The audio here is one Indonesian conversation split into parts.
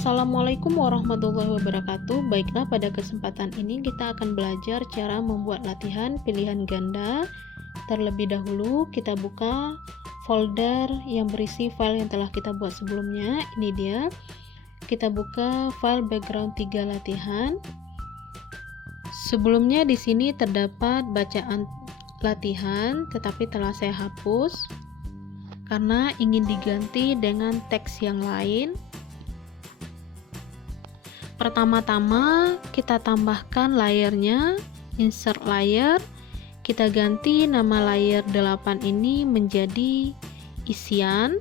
Assalamualaikum warahmatullahi wabarakatuh. Baiklah, pada kesempatan ini kita akan belajar cara membuat latihan pilihan ganda. Terlebih dahulu kita buka folder yang berisi file yang telah kita buat sebelumnya. Ini dia. Kita buka file background 3 latihan. Sebelumnya di sini terdapat bacaan latihan, tetapi telah saya hapus karena ingin diganti dengan teks yang lain. Pertama-tama kita tambahkan layernya, insert layer. Kita ganti nama layer 8 ini menjadi isian.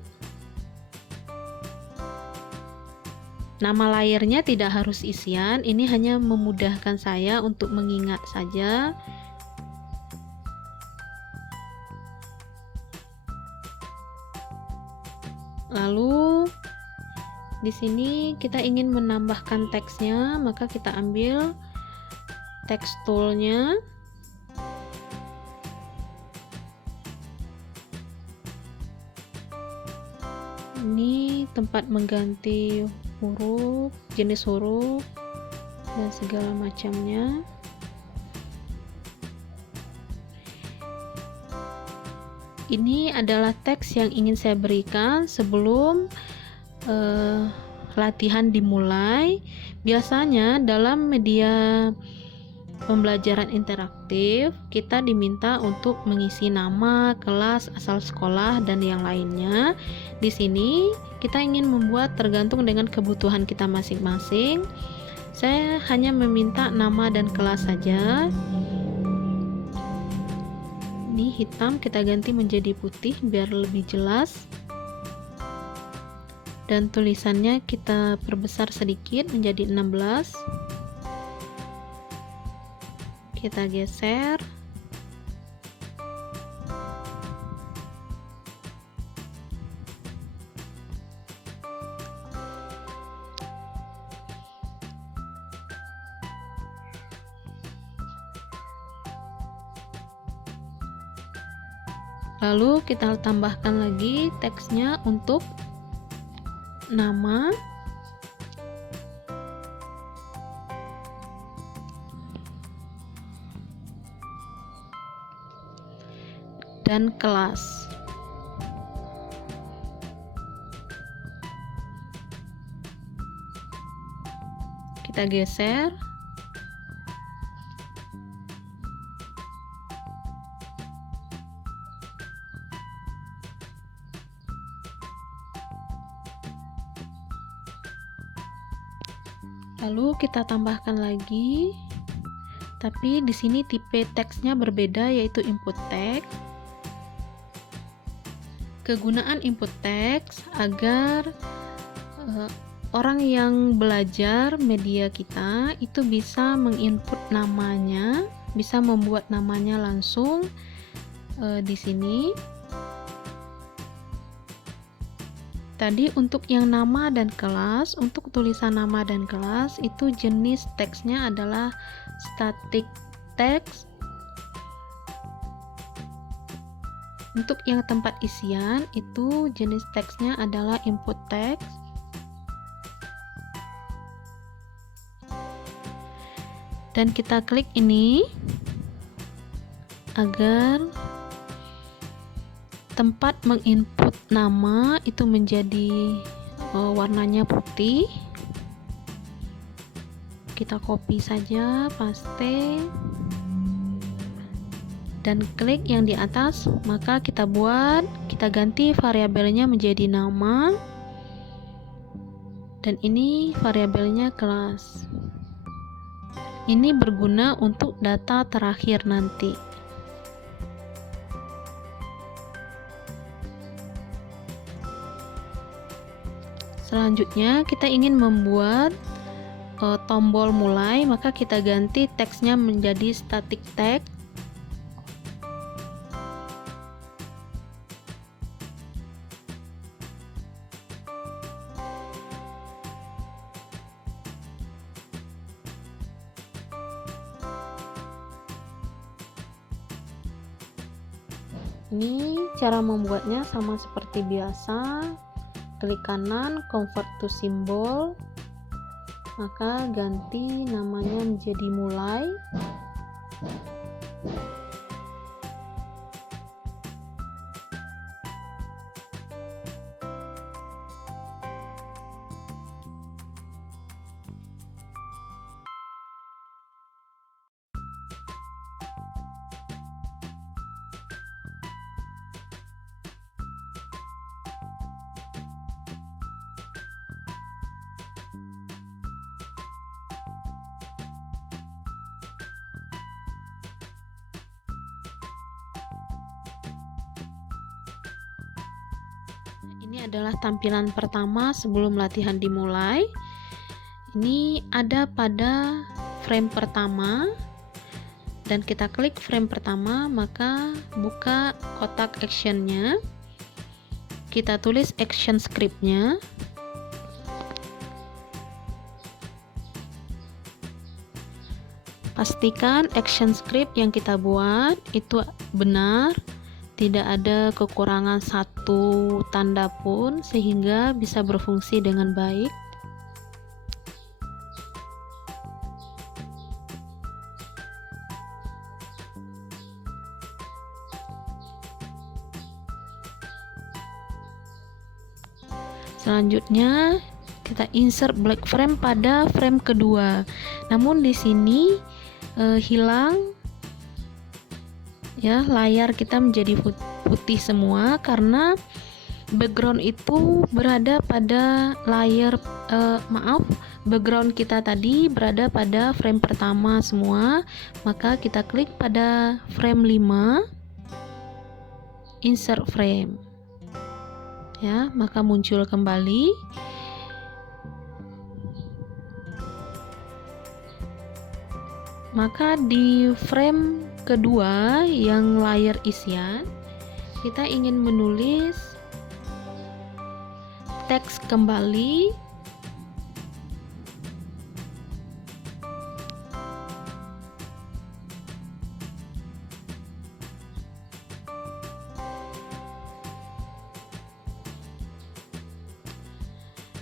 Nama layernya tidak harus isian, ini hanya memudahkan saya untuk mengingat saja. Lalu di sini kita ingin menambahkan teksnya, maka kita ambil text toolnya. Ini tempat mengganti huruf, jenis huruf, dan segala macamnya. Ini adalah teks yang ingin saya berikan sebelum latihan dimulai. Biasanya dalam media pembelajaran interaktif kita diminta untuk mengisi nama, kelas, asal sekolah, dan yang lainnya. Di sini kita ingin membuat tergantung dengan kebutuhan kita masing-masing. Saya hanya meminta nama dan kelas saja. Ini hitam kita ganti menjadi putih biar lebih jelas. Dan tulisannya kita perbesar sedikit menjadi 16. Kita geser. Lalu kita tambahkan lagi teksnya untuk nama, dan kelas. Kita geser. Lalu kita tambahkan lagi, tapi di sini tipe teksnya berbeda, yaitu input text. Kegunaan input text agar orang yang belajar media kita itu bisa menginput namanya, bisa membuat namanya langsung di sini. Tadi untuk yang nama dan kelas, untuk tulisan nama dan kelas itu jenis teksnya adalah static text. Untuk yang tempat isian itu jenis teksnya adalah input text. Dan kita klik ini agar tempat menginput nama itu menjadi warnanya putih. Kita copy saja, paste, dan klik yang di atas. Maka kita ganti variabelnya menjadi nama, dan ini variabelnya kelas. Ini berguna untuk data terakhir nanti. Selanjutnya kita ingin membuat tombol mulai, maka kita ganti teksnya menjadi static text. Ini cara membuatnya sama seperti biasa. Klik kanan, convert to symbol, maka ganti namanya menjadi mulai. Ini adalah tampilan pertama sebelum latihan dimulai. Ini ada pada frame pertama, dan kita klik frame pertama, maka buka kotak actionnya. Kita tulis action scriptnya. Pastikan action script yang kita buat itu benar, tidak ada kekurangan satu tanda pun, sehingga bisa berfungsi dengan baik. Selanjutnya kita insert black frame pada frame kedua. Namun di sini hilang ya, layar kita menjadi putih semua karena background itu berada pada background kita tadi berada pada frame pertama semua. Maka kita klik pada frame 5, insert frame ya, maka muncul kembali. Maka di frame kedua yang layar isian, kita ingin menulis teks kembali.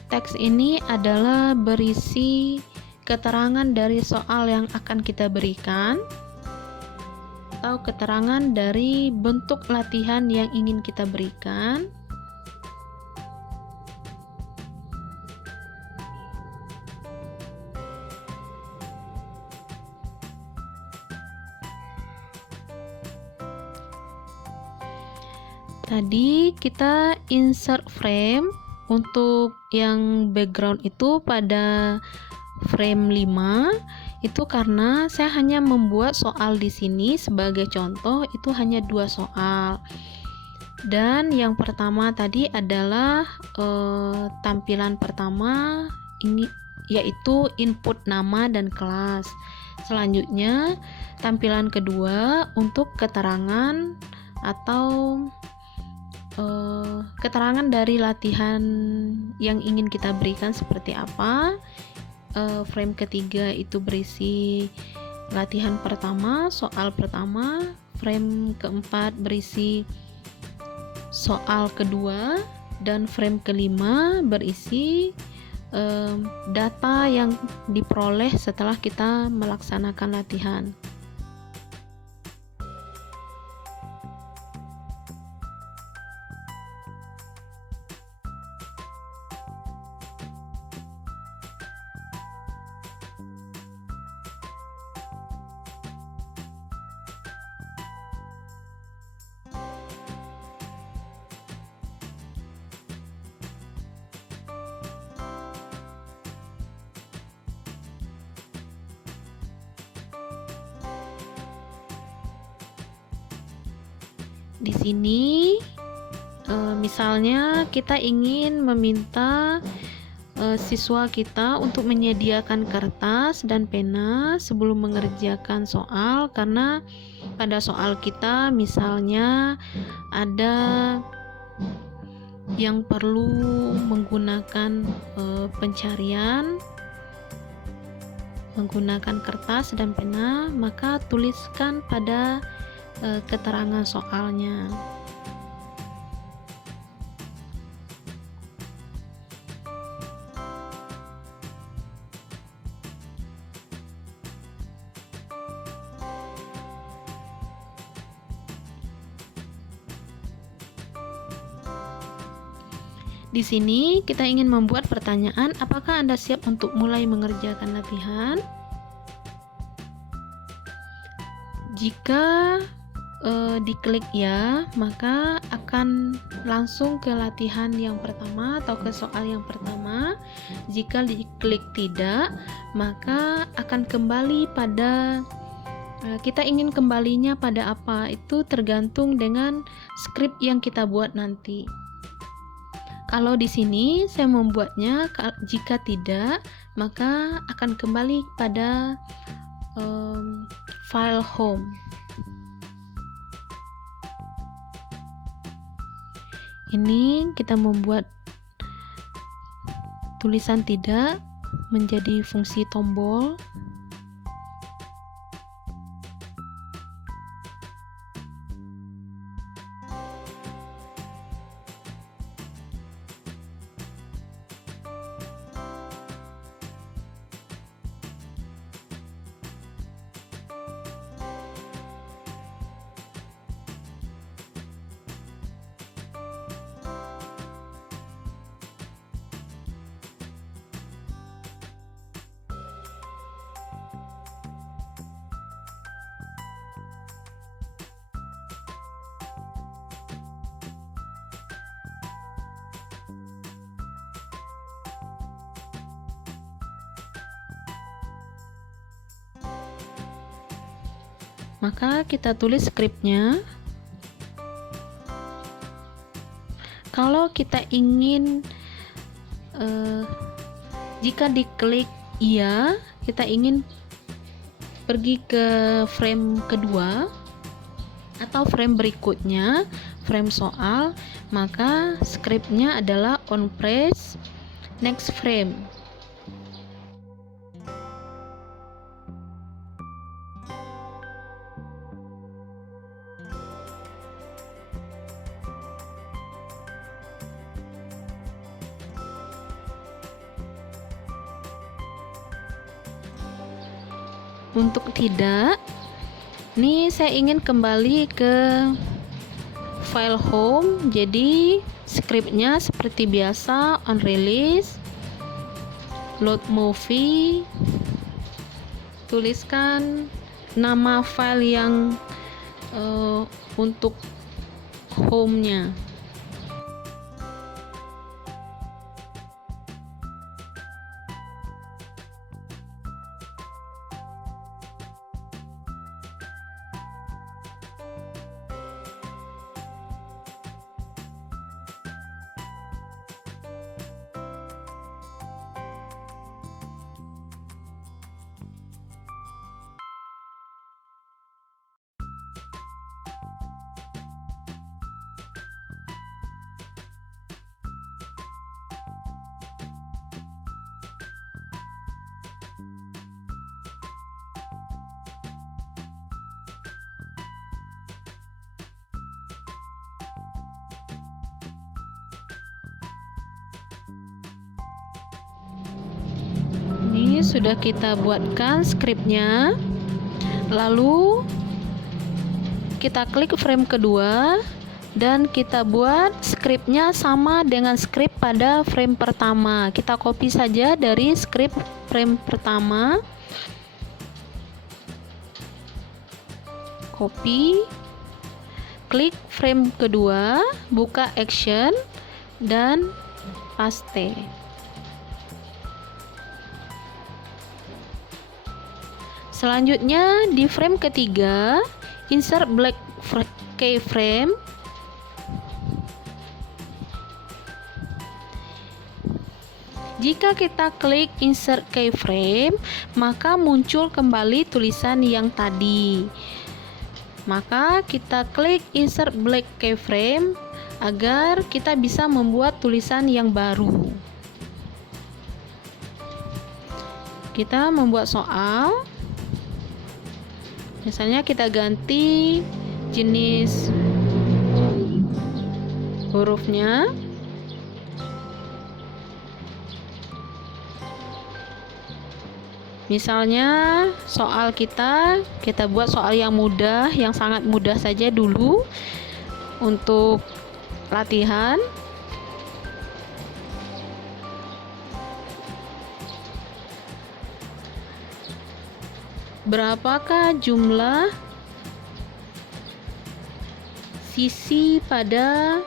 Teks ini adalah berisi keterangan dari soal yang akan kita berikan, atau keterangan dari bentuk latihan yang ingin kita berikan. Tadi kita insert frame untuk yang background itu pada frame 5, itu karena saya hanya membuat soal di sini sebagai contoh, itu hanya 2 soal. Dan yang pertama tadi adalah tampilan pertama ini, yaitu input nama dan kelas. Selanjutnya tampilan kedua untuk keterangan atau keterangan dari latihan yang ingin kita berikan seperti apa. Frame ketiga itu berisi latihan pertama, soal pertama. Frame keempat berisi soal kedua, dan frame kelima berisi data yang diperoleh setelah kita melaksanakan latihan. Di sini misalnya kita ingin meminta siswa kita untuk menyediakan kertas dan pena sebelum mengerjakan soal, karena pada soal kita misalnya ada yang perlu menggunakan pencarian menggunakan kertas dan pena, maka tuliskan pada keterangan soalnya. Di sini kita ingin membuat pertanyaan, apakah Anda siap untuk mulai mengerjakan latihan? Jika diklik ya, maka akan langsung ke latihan yang pertama atau ke soal yang pertama. Jika diklik tidak, maka akan kembali pada kita ingin kembalinya pada apa, itu tergantung dengan skrip yang kita buat nanti. Kalau di sini saya membuatnya, jika tidak, maka akan kembali pada file home. Ini kita membuat tulisan tidak menjadi fungsi tombol. Maka kita tulis skripnya. Kalau kita ingin jika diklik iya, kita ingin pergi ke frame kedua atau frame berikutnya, frame soal, maka skripnya adalah on press next frame. Untuk tidak, ini saya ingin kembali ke file home, jadi skripnya seperti biasa, on release, load movie, tuliskan nama file yang untuk home-nya. Ini sudah kita buatkan skripnya. Lalu kita klik frame kedua dan kita buat skripnya sama dengan skrip pada frame pertama. Kita copy saja dari skrip frame pertama. Copy, klik frame kedua, buka action dan paste. Selanjutnya di frame ketiga, insert black keyframe. Jika kita klik insert keyframe, maka muncul kembali tulisan yang tadi. Maka kita klik insert black keyframe agar kita bisa membuat tulisan yang baru. Kita membuat soal. Misalnya kita ganti jenis hurufnya. Misalnya soal kita buat soal yang mudah, yang sangat mudah saja dulu untuk latihan. Berapakah jumlah sisi pada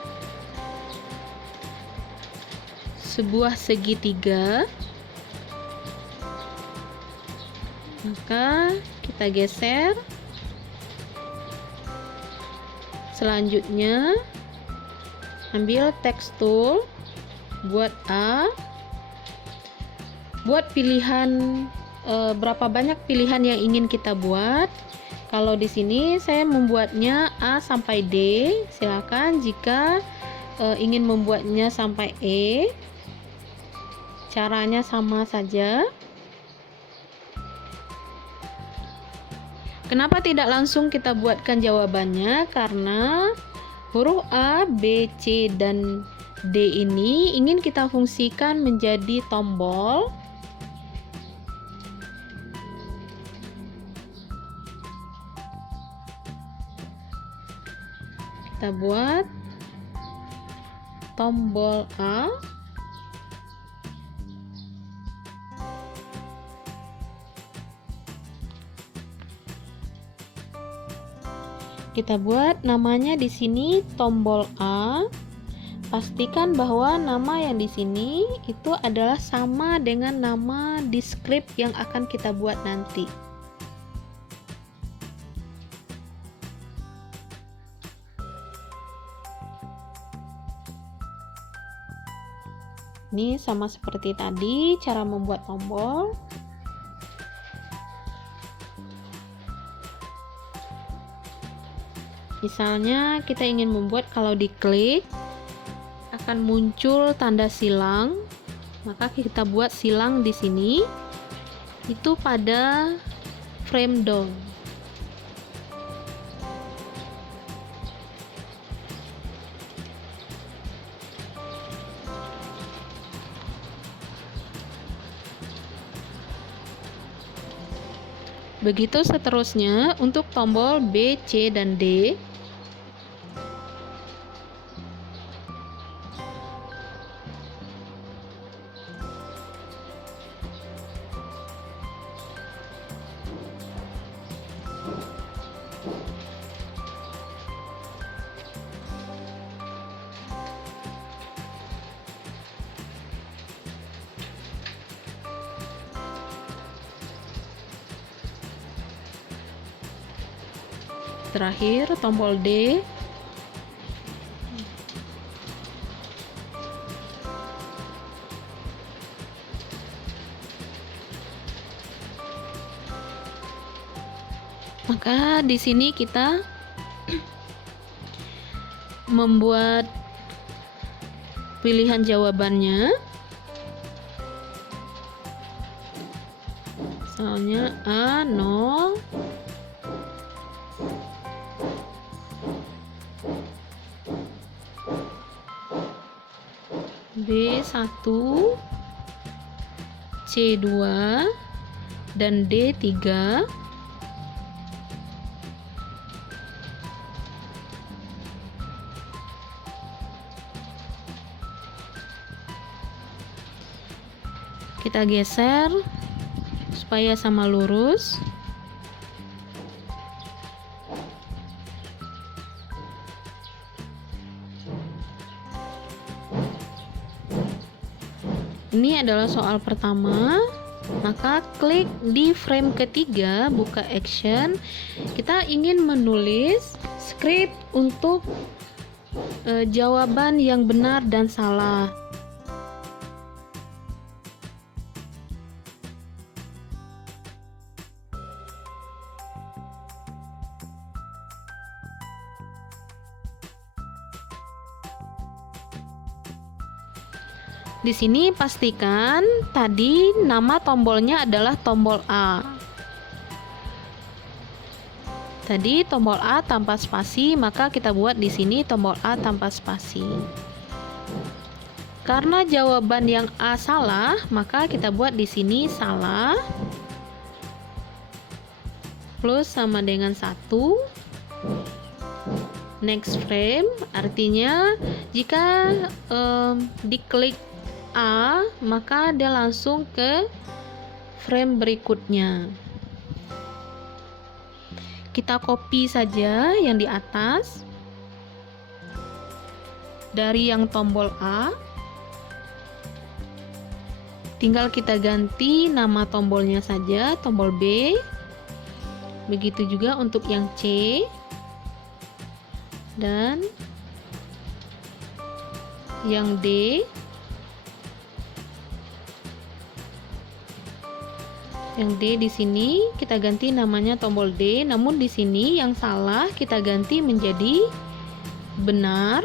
sebuah segitiga? Maka kita geser. Selanjutnya ambil text tool, buat A, buat pilihan berapa banyak pilihan yang ingin kita buat. Kalau di sini saya membuatnya A sampai D. Silakan jika ingin membuatnya sampai E, caranya sama saja. Kenapa tidak langsung kita buatkan jawabannya? Karena huruf A, B, C, dan D ini ingin kita fungsikan menjadi tombol. Kita buat tombol A. Kita buat namanya di sini tombol A. Pastikan bahwa nama yang di sini itu adalah sama dengan nama di script yang akan kita buat nanti. Ini sama seperti tadi cara membuat tombol. Misalnya kita ingin membuat kalau diklik akan muncul tanda silang, maka kita buat silang di sini itu pada frame down. Begitu seterusnya untuk tombol B, C, dan D. Terakhir tombol D. Maka di sini kita membuat pilihan jawabannya. Misalnya A0, B1, C2, dan D3. Kita geser supaya sama lurus. Ini adalah soal pertama. Maka klik di frame ketiga, buka action. Kita ingin menulis script untuk jawaban yang benar dan salah. Di sini pastikan tadi nama tombolnya adalah tombol A. Tadi tombol A tanpa spasi, maka kita buat di sini tombol A tanpa spasi. Karena jawaban yang A salah, maka kita buat di sini salah. Plus sama dengan 1. Next frame, artinya jika diklik A, maka dia langsung ke frame berikutnya. kita copy saja yang di atas dari yang tombol A. Tinggal kita ganti nama tombolnya saja, tombol B. Begitu juga untuk yang C dan yang D. Yang D di sini kita ganti namanya tombol D, namun di sini yang salah kita ganti menjadi benar.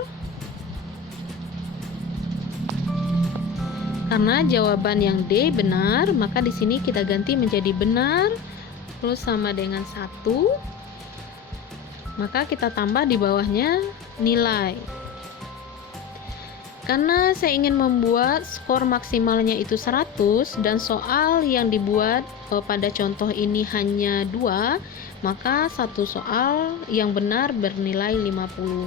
Karena jawaban yang D benar, maka di sini kita ganti menjadi benar, terus sama dengan 1. Maka kita tambah di bawahnya nilai. Karena saya ingin membuat skor maksimalnya itu 100 dan soal yang dibuat pada contoh ini hanya 2, maka satu soal yang benar bernilai 50.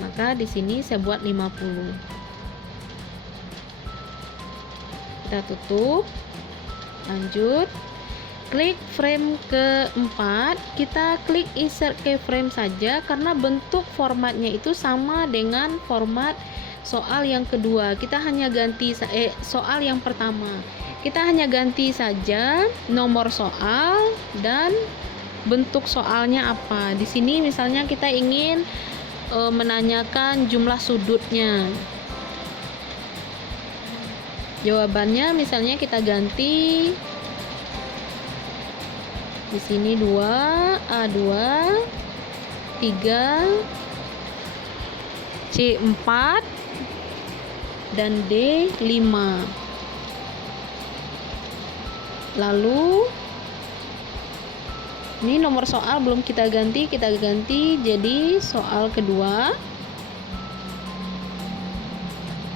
Maka di sini saya buat 50. Kita tutup, lanjut, klik frame keempat, kita klik insert keyframe saja karena bentuk formatnya itu sama dengan format soal yang kedua. Kita hanya ganti soal yang pertama, kita hanya ganti saja nomor soal dan bentuk soalnya apa. Di sini misalnya kita ingin menanyakan jumlah sudutnya. Jawabannya misalnya kita ganti di sini 2, A2, 3, C4 dan D5. Lalu ini nomor soal belum kita ganti jadi soal kedua.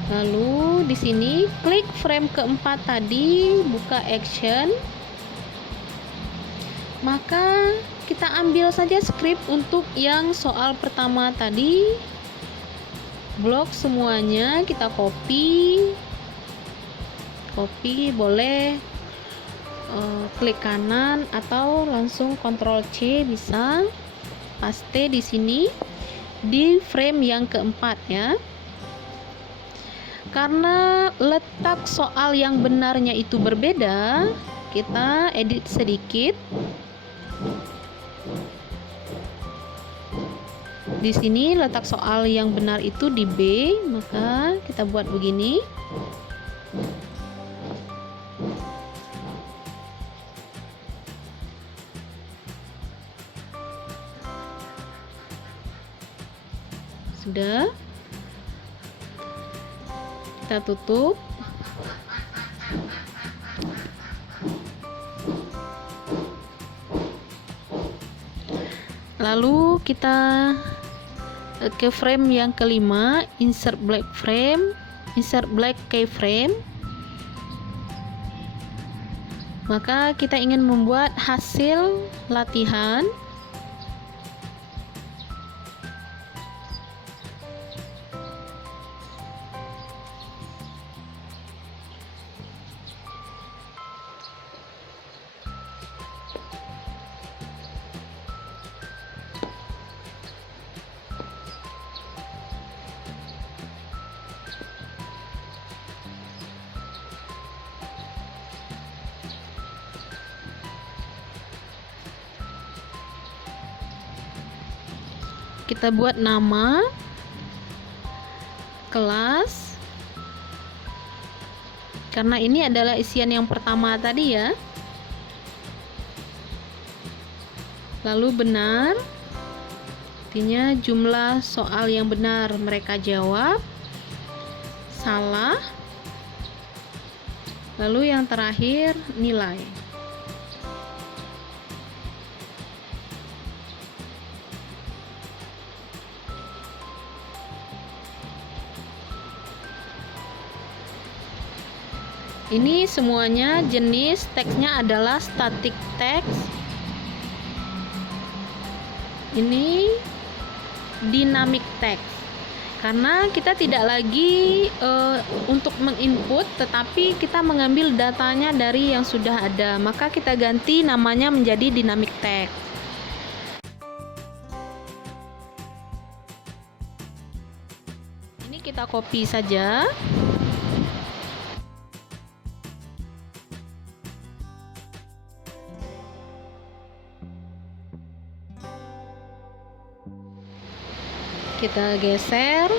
Lalu di sini klik frame keempat tadi, buka action. Maka kita ambil saja script untuk yang soal pertama tadi. Blok semuanya kita copy boleh klik kanan atau langsung Ctrl C bisa. Paste di sini di frame yang keempat ya. Karena letak soal yang benarnya itu berbeda, kita edit sedikit. Di sini letak soal yang benar itu di B, maka kita buat begini. Sudah. Kita tutup. Lalu kita ke frame yang kelima, insert black keyframe. Maka kita ingin membuat hasil latihan. Kita buat nama kelas, karena ini adalah isian yang pertama tadi ya. Lalu benar, artinya jumlah soal yang benar mereka jawab. Salah, lalu yang terakhir nilai. Ini semuanya jenis teksnya adalah static text. Ini dynamic text. Karena kita tidak lagi untuk menginput, tetapi kita mengambil datanya dari yang sudah ada. Maka kita ganti namanya menjadi dynamic text. Kita copy saja. Kita geser.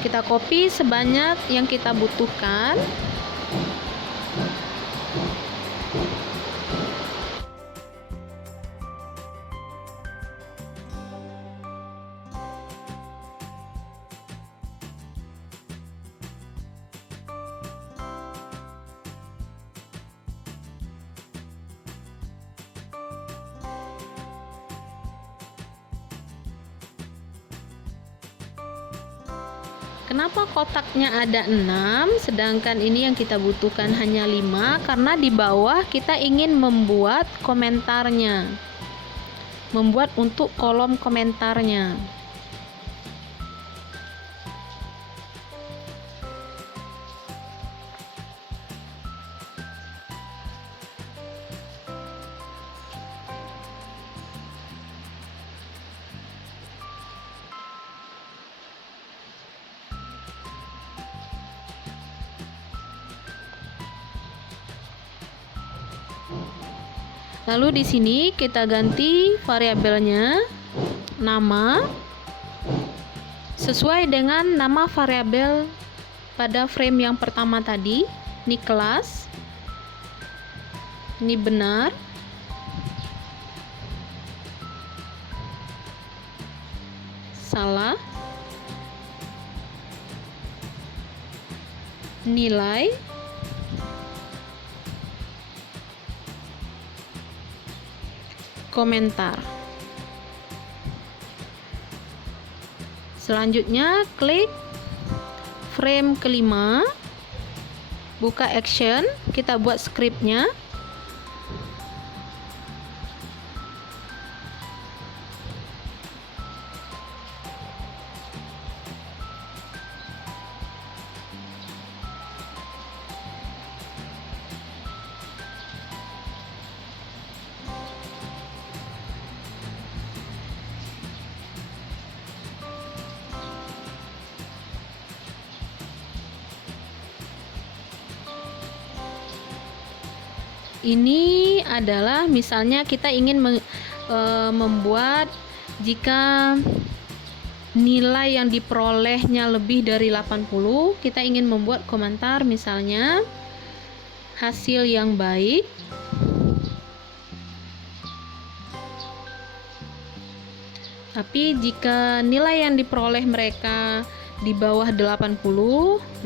Kita copy sebanyak yang kita butuhkan. Kenapa kotaknya ada 6 sedangkan ini yang kita butuhkan hanya 5? Karena di bawah kita ingin membuat komentarnya, membuat untuk kolom komentarnya. Lalu di sini kita ganti variabelnya nama sesuai dengan nama variabel pada frame yang pertama tadi. Ini kelas, ini benar, salah, nilai, komentar. Selanjutnya klik frame kelima, buka action, kita buat scriptnya. Ini adalah misalnya kita ingin membuat jika nilai yang diperolehnya lebih dari 80, kita ingin membuat komentar misalnya hasil yang baik. Tapi jika nilai yang diperoleh mereka di bawah 80,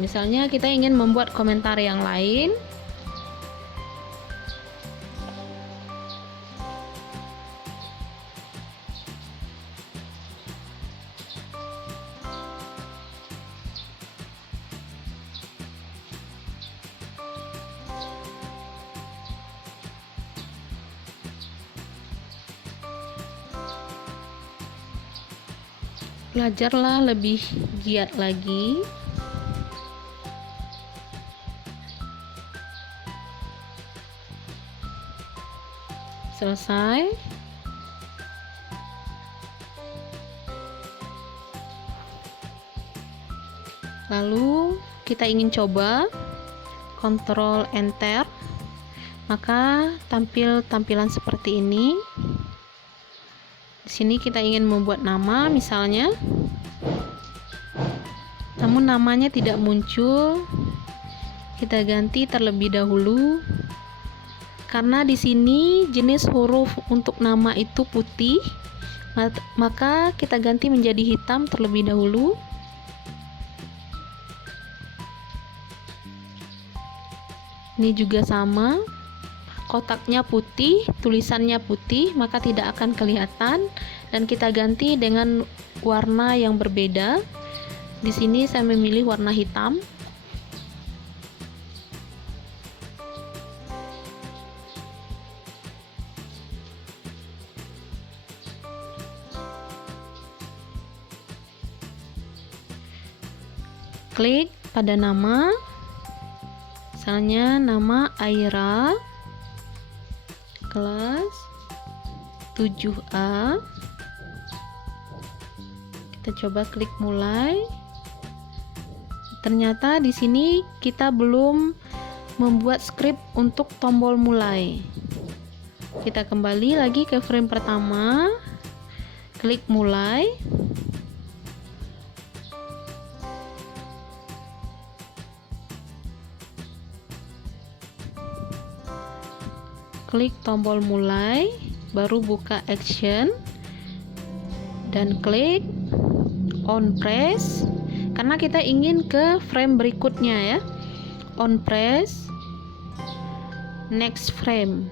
misalnya kita ingin membuat komentar yang lain. Belajarlah lebih giat lagi. Selesai. Lalu kita ingin coba, Ctrl Enter, maka tampil tampilan seperti ini. Di sini kita ingin membuat nama misalnya, namun namanya tidak muncul. Kita ganti terlebih dahulu karena di sini jenis huruf untuk nama itu putih, maka kita ganti menjadi hitam terlebih dahulu. Ini juga sama. Kotaknya putih, tulisannya putih, maka tidak akan kelihatan, dan kita ganti dengan warna yang berbeda. Di sini saya memilih warna hitam. Klik pada nama, misalnya nama Aira, kelas 7A. Kita coba klik mulai. Ternyata di sini kita belum membuat script untuk tombol mulai. Kita kembali lagi ke frame pertama, klik mulai. Klik tombol mulai, baru buka action dan klik on press karena kita ingin ke frame berikutnya ya. On press, next frame.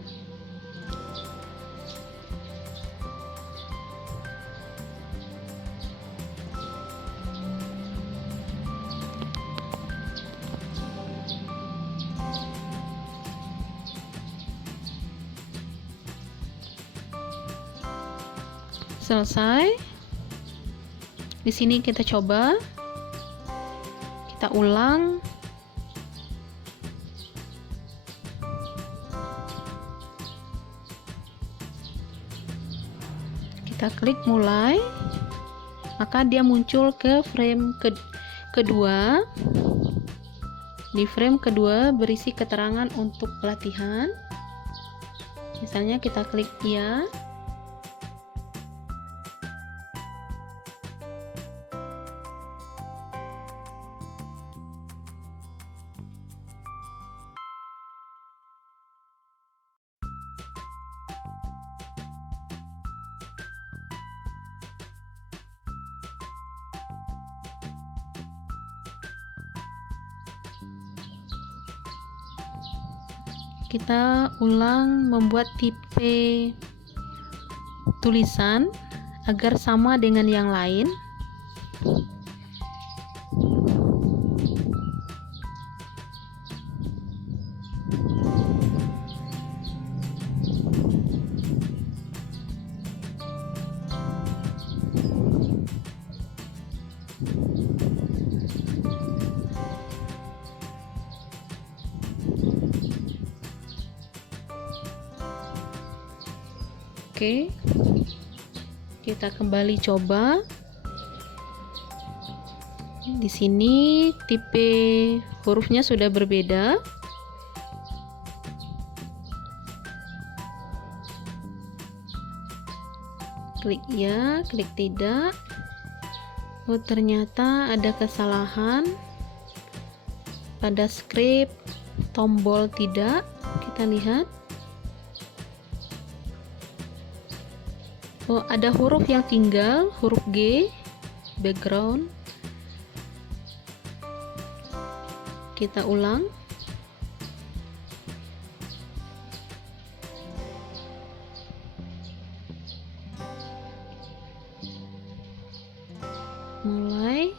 Selesai. Di sini kita coba, kita ulang. Kita klik mulai, maka dia muncul ke frame kedua. Di frame kedua berisi keterangan untuk pelatihan. Misalnya kita klik ya. Kita ulang membuat tipe tulisan agar sama dengan yang lain. Oke, kita kembali coba. Di sini tipe hurufnya sudah berbeda. Klik ya, klik tidak. Oh, ternyata ada kesalahan pada script tombol tidak. Kita lihat. Oh, ada huruf yang tinggal, huruf G, background. Kita ulang. Mulai.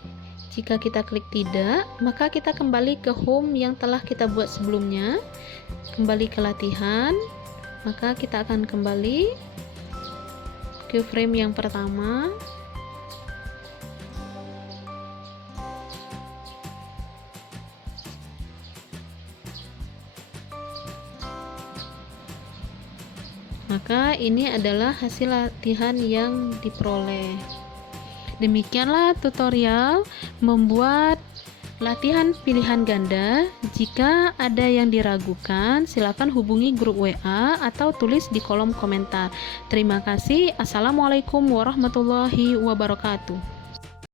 Jika kita klik tidak, maka kita kembali ke home yang telah kita buat sebelumnya. Kembali ke latihan, maka kita akan kembali ke frame yang pertama. Maka ini adalah hasil latihan yang diperoleh. Demikianlah tutorial membuat latihan pilihan ganda. Jika ada yang diragukan, silakan hubungi grup WA atau tulis di kolom komentar. Terima kasih. Assalamualaikum warahmatullahi wabarakatuh.